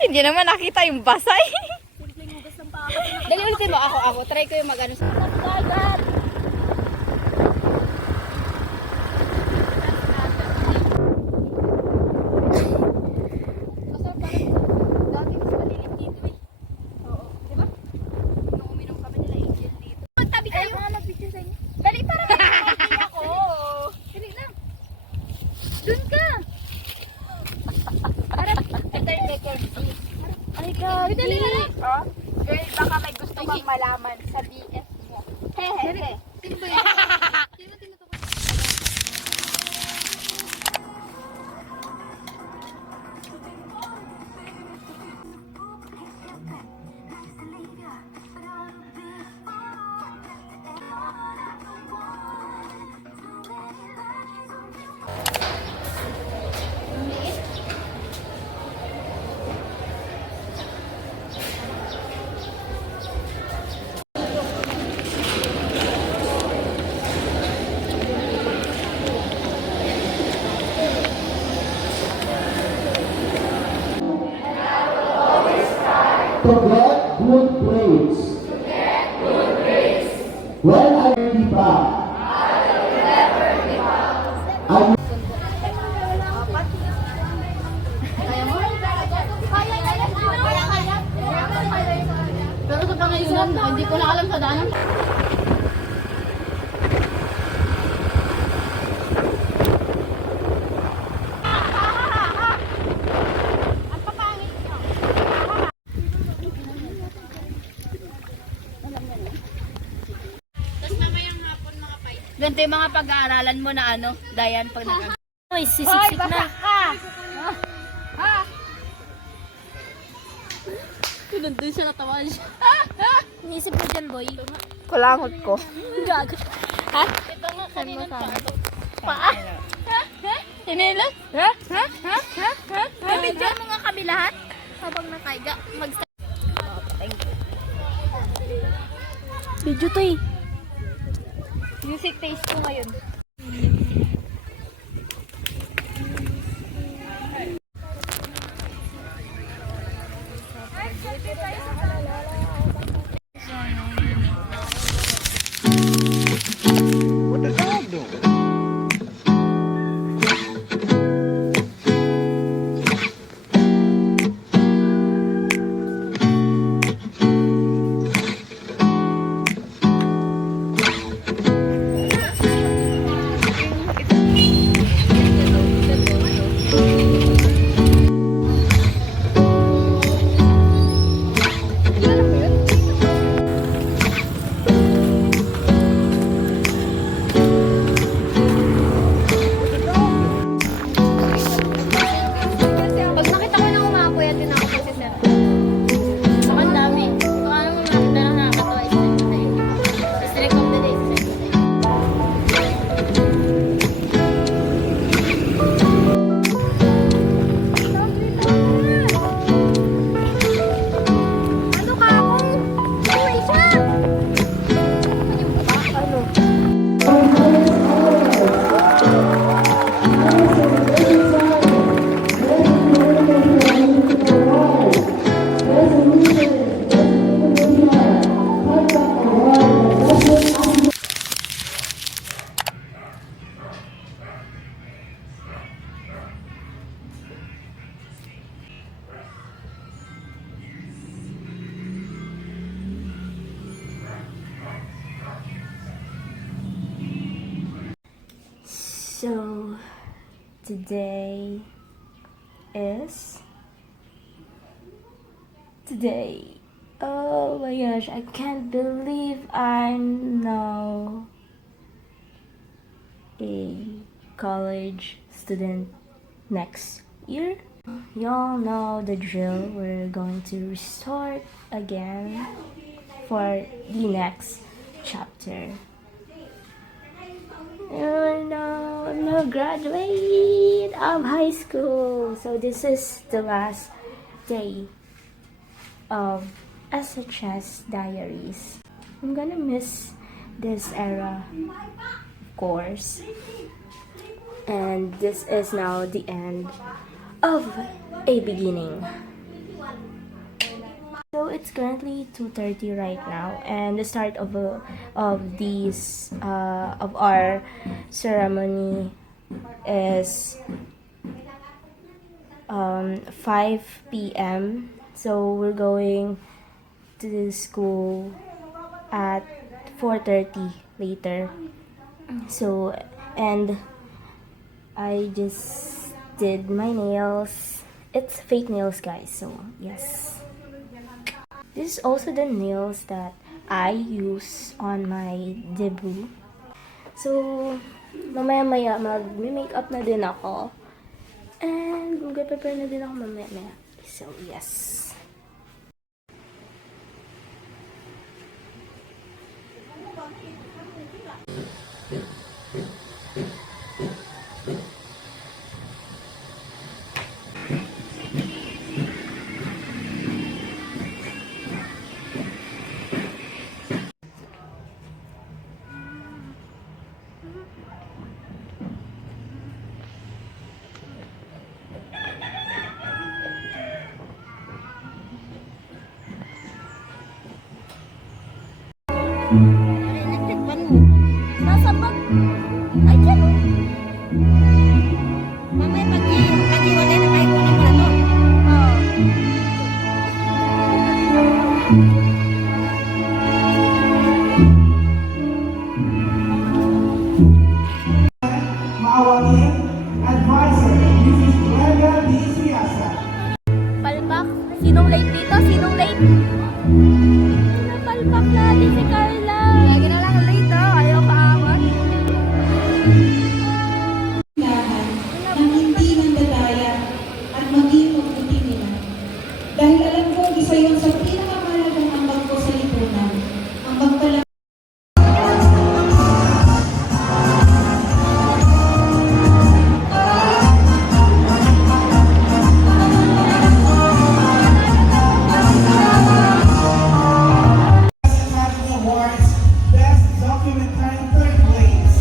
Hindi naman nakita yung basay. Dali ulitin mo. Ako. Try ko yung mag-ano sa dagat. Girl, baka may gusto kang malaman sa BF mo. Hehehe. To get good grades. When I give up, I Pero sa pangayunan, hindi ko na alam sa daanan. Ganito yung mga pag-aaralan mo na ano, Dayan, pag nag- Hoy, sisiksik na. Nandun siya, natawa siya. Inisip mo dyan, boy. Kulangot ko. Gago. Ha? Ito nga, kanina pa. Hinila? Bibidyan mo nga kami lahat habang nakaiga. Video to eh. Music taste ko ngayon. What the dog doing? Pag nakita ko na umapoy at din ako kasi sir. Baka ang dami. Kung ano mo makita lang nakakatawa is strike of the day. Ano ka ako? Uy, siya! Ano? So, today oh my gosh, I can't believe I'm now a college student next year. Y'all know the drill. We're going to restart again for the next chapter. Oh no, no graduate of high school. So this is the last day of SHS Diaries. I'm gonna miss this era, of course. And this is now the end of a beginning. it's currently 2:30 right now, and the start of our ceremony is 5 p.m. So we're going to the school at 4:30 later. So, and I just did my nails. It's fake nails, guys. So yes, this is also the nails that I use on my debut. So mamaya-maya mag-makeup na din ako. And mag-prepare na din ako mamaya-maya. So yes. Electric pan mo. Nasa bag. Ay, dyan. Mamaya pag-iwalay na kayo kunin mo na to. Maawain Advisor, Mrs. Glenda D. Siasa. Palpak. Sinong late dito? Sinong late? Palpak lagi si Carla. Lagi na lang late, oh. Ayaw paawat. Ng hindi nandadaya at maging mabuti nila. Dahil alam ko, isa yun sa pinakamahalagang ambag ko sa lipunan. Ang pagpala Academy Awards, Best Documentary third place.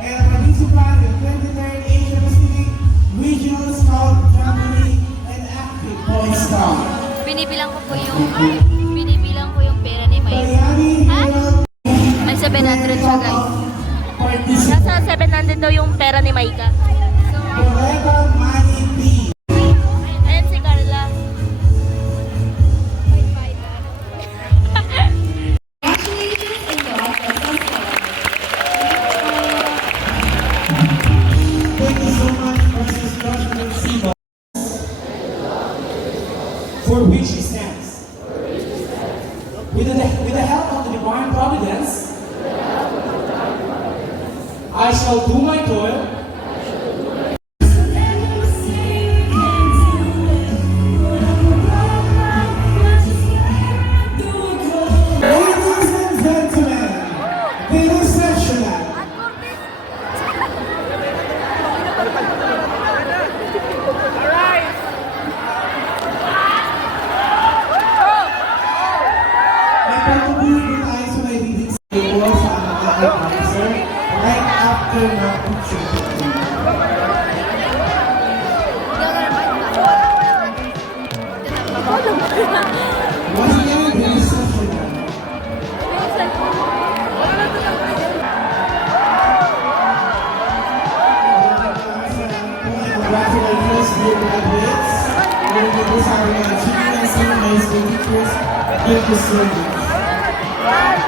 And participant in 23rd Asia Pacific Regional Scout Company and Active Boy Scout. Binibilang ko yung pera ni Mike. Bayani Herald May 700 siya, guys. Participant. Nasa 700 daw yung pera ni Maika. So, Violeta Manny P. ayan si Carla. Thank you so much, Francis Joshua Sibo, for which he stands. With the help of the divine providence, I shall do my toil. Ladies and gentlemen, the reception. May pagpupulong tayo sa may reading sa table sa mga officer right after ng picture. Once again, the reception. Congratulations, dear graduates. We're going to our achievements and high school teachers. Thank you so much.